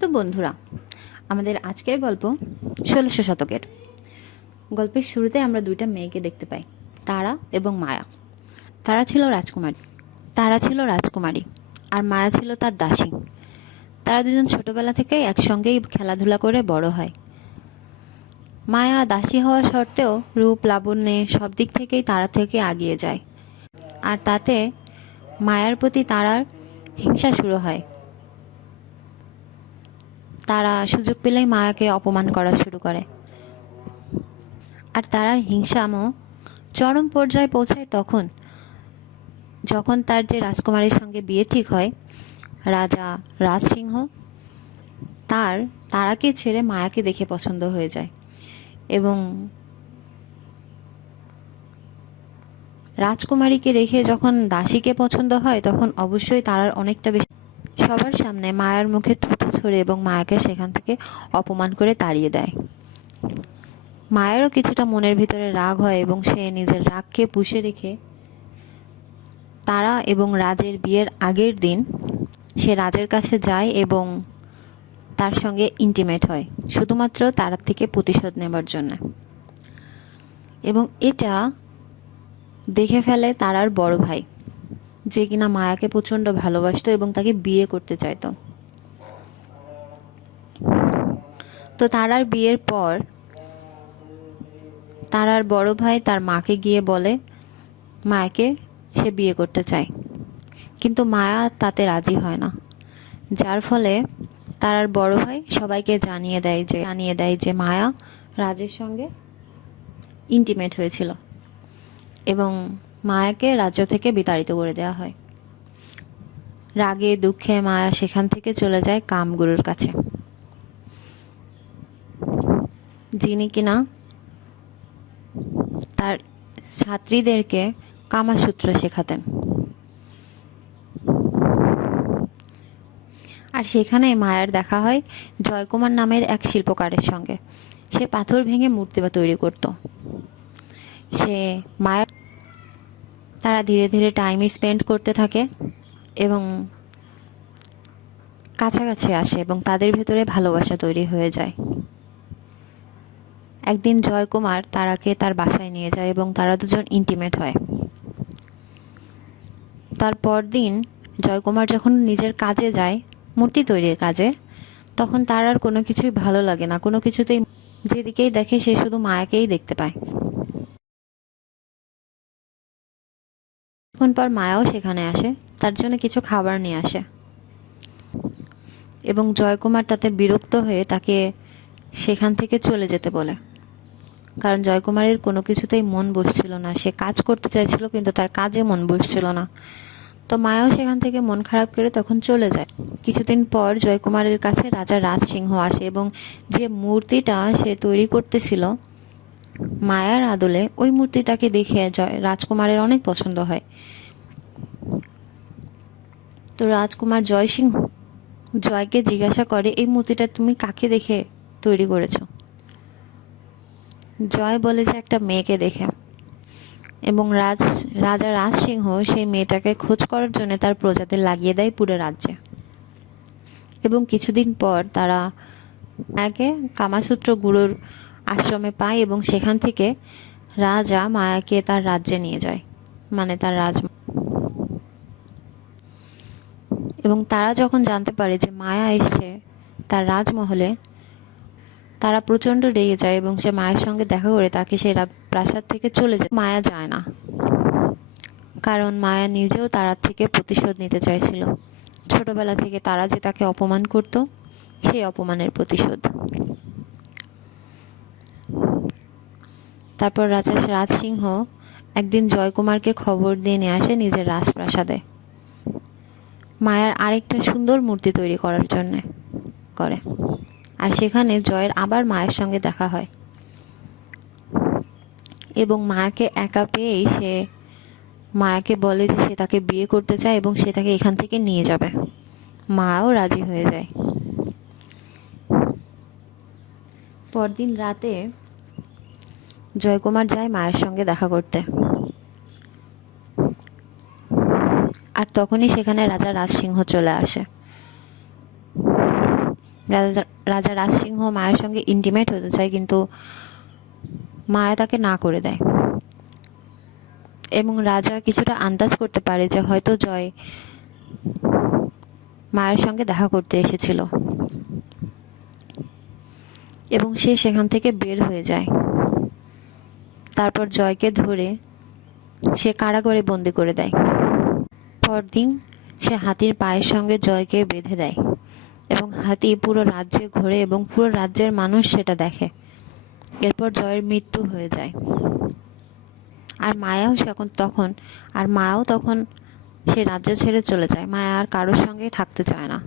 তো বন্ধুরা, আমাদের আজকের গল্প ষোলোশো শতকের। গল্পের শুরুতে আমরা দুইটা মেয়েকে দেখতে পাই, তারা এবং মায়া। তারা ছিল রাজকুমারী, তারা ছিল রাজকুমারী, আর মায়া ছিল তার দাসী। তারা দুজন ছোটবেলা থেকেই একসঙ্গেই খেলাধুলা করে বড় হয়। মায়া দাসী হওয়া সত্ত্বেও রূপ, লাবণ্যে সব দিক থেকেই তারা থেকে আগিয়ে যায়। আর তাতে মায়ার প্রতি তারার হিংসা শুরু হয়। তারা সুযোগ পেলেই মায়াকে অপমান করা শুরু করে। আর তারার হিংসামও চরম পর্যায়ে পৌঁছায় তখন, যখন তার যে রাজকুমারীর সঙ্গে বিয়ে ঠিক হয়, রাজা রাজসিংহ, তার, তারাকে ছেড়ে মায়াকে দেখে পছন্দ হয়ে যায় এবং রাজকুমারীকে রেখে যখন দাসীকে পছন্দ হয়, তখন অবশ্যই তারার অনেকটা বেশি সবার সামনে মায়ার মুখে থুতু ছড়ে এবং মায়াকে সেখান থেকে অপমান করে তাড়িয়ে দেয়। মায়েরও কিছুটা মনের ভিতরে রাগ হয় এবং সে নিজের রাগকে পুষে রেখে তারা এবং রাজের বিয়ের আগের দিন সে রাজের কাছে যায় এবং তার সঙ্গে ইন্টিমেট হয়, শুধুমাত্র তার থেকে প্রতিশোধ নেবার জন্য। এবং এটা দেখে ফেলে তারার বড় ভাই। যে কিনা মায়াকে প্রচণ্ড ভালোবাসতো এবং তাকে বিয়ে করতে চাইতো। তো তারার বিয়ের পর তারার বড় ভাই তার মাকে গিয়ে বলে, মায়াকে সে বিয়ে করতে চায়। কিন্তু মায়া তাতে রাজি হয় না। যার ফলে তারার বড় ভাই সবাইকে জানিয়ে দেয় যে, জানিয়ে দেয় যে মায়া রাজের সঙ্গে ইন্টিমেট হয়েছিল। এবং মায়াকে রাজ্য থেকে বিতাড়িত করে দেওয়া হয়। রাগে, দুঃখে মায়া সেখান থেকে চলে যায় কামগুরুর কাছে। যিনি কিনা তার ছাত্রীদেরকে কামাসূত্র শেখাতেন। আর সেখানে মায়ার দেখা হয় জয়কুমার নামের এক শিল্পকারের সঙ্গে। সে পাথর ভেঙে মূর্তি তৈরি করত। সে মায়ার তারা ধীরে ধীরে টাইম স্পেন্ড করতে থাকে এবং কাছাকাছি আসে এবং তাদের ভেতরে ভালোবাসা তৈরি হয়ে যায়। একদিন জয়কুমার তারাকে তার বাসায় নিয়ে যায় এবং তারা দুজন ইন্টিমেট হয়। তারপর দিন জয়কুমার যখন নিজের কাজে যায়, মূর্তি তৈরির কাজে, তখন তার আর কোনো কিছুই ভালো লাগে না। কোনো কিছুতেই যেদিকেই দেখে সে শুধু মায়াকেই দেখতে পায়। কিছুক্ষণ পর মায়াও সেখানে আসে, তার জন্য কিছু খাবার নিয়ে আসে। এবং জয়কুমার তাতে বিরক্ত হয়ে তাকে সেখান থেকে চলে যেতে বলে। কারণ জয়কুমারের কোনো কিছুতেই মন বসছিল না। সে কাজ করতে চাইছিল, কিন্তু তার কাজে মন বসছিল না। তো মায়াও সেখান থেকে মন খারাপ করে তখন চলে যায়। কিছুদিন পর জয়কুমারের কাছে রাজা রাজসিংহ আসে এবং যে মূর্তিটা সে তৈরি করতেছিল মায়ার আদলে ওই মূর্তিটাকে দেখে জয় রাজকুমারের অনেক পছন্দ হয়। তো রাজকুমার জয় সিংহ জয়কে জিজ্ঞাসা করে, এই মূর্তিটা তুমি কাকে দেখে তৈরি করেছ? জয় বলে যে, একটা মেয়েকে দেখে। এবং রাজ, রাজা রাজ সিংহ সেই মেয়েটাকে খোঁজ করার জন্য তার প্রজাদের লাগিয়ে দেয় পুরো রাজ্যে। এবং কিছুদিন পর তারা মায়াকে কামাসূত্র গুরুর আশ্রমে পায় এবং সেখান থেকে রাজা মায়াকে তার রাজ্যে নিয়ে যায় মানে তার রাজ এবং তারা যখন জানতে পারে যে মায়া এসছে তার রাজমহলে, তারা প্রচণ্ড রেগে যায় এবং সে মায়ের সঙ্গে দেখা করে তাকে রা- প্রাসাদ থেকে চলে যায়। মায়া যায় না, কারণ মায়া নিজেও তারার থেকে প্রতিশোধ নিতে চাইছিল। ছোটবেলা থেকে তারা যে তাকে অপমান করত, সেই অপমানের প্রতিশোধ। তারপর রাজা রাজসিংহ একদিন জয়কুমারকে খবর দিয়ে নিয়ে আসে নিজের রাজপ্রাসাদে। মায়ার আরেকটা সুন্দর মূর্তি তৈরি করার জন্যে করে। আর সেখানে জয়ের আবার মায়ের সঙ্গে দেখা হয়। এবং মায়াকে একা পেয়েই সে মায়াকে বলে যে সে তাকে বিয়ে করতে চায় এবং সে তাকে এখান থেকে নিয়ে যাবে। মাও রাজি হয়ে যায়। পরদিন রাতে জয়কুমার যায় মায়ের সঙ্গে দেখা করতে। আর তখনই সেখানে রাজা রাজসিংহ চলে আসে। রাজা রাজা রাজসিংহ মায়ের সঙ্গে ইন্টিমেট হতে চায়, কিন্তু মায়া তাকে না করে দেয়। এবং রাজা কিছুটা আন্দাজ করতে পারে যে হয়তো জয় মায়ের সঙ্গে দেখা করতে এসেছিল। এবং সে সেখান থেকে বের হয়ে যায়। তারপর জয়কে ধরে সে কারাগারে বন্দি করে দেয়। পরদিন সে হাতির পায়ের সঙ্গে জয়কে বেঁধে দেয় এবং হাতি পুরো রাজ্যে ঘোরে এবং পুরো রাজ্যের মানুষ সেটা দেখে। এরপর জয়ের মৃত্যু হয়ে যায়। আর মায়াও সেখন তখন, আর মায়াও তখন সে রাজ্য ছেড়ে চলে যায়। মায়া আর কারোর সঙ্গেই থাকতে চায় না।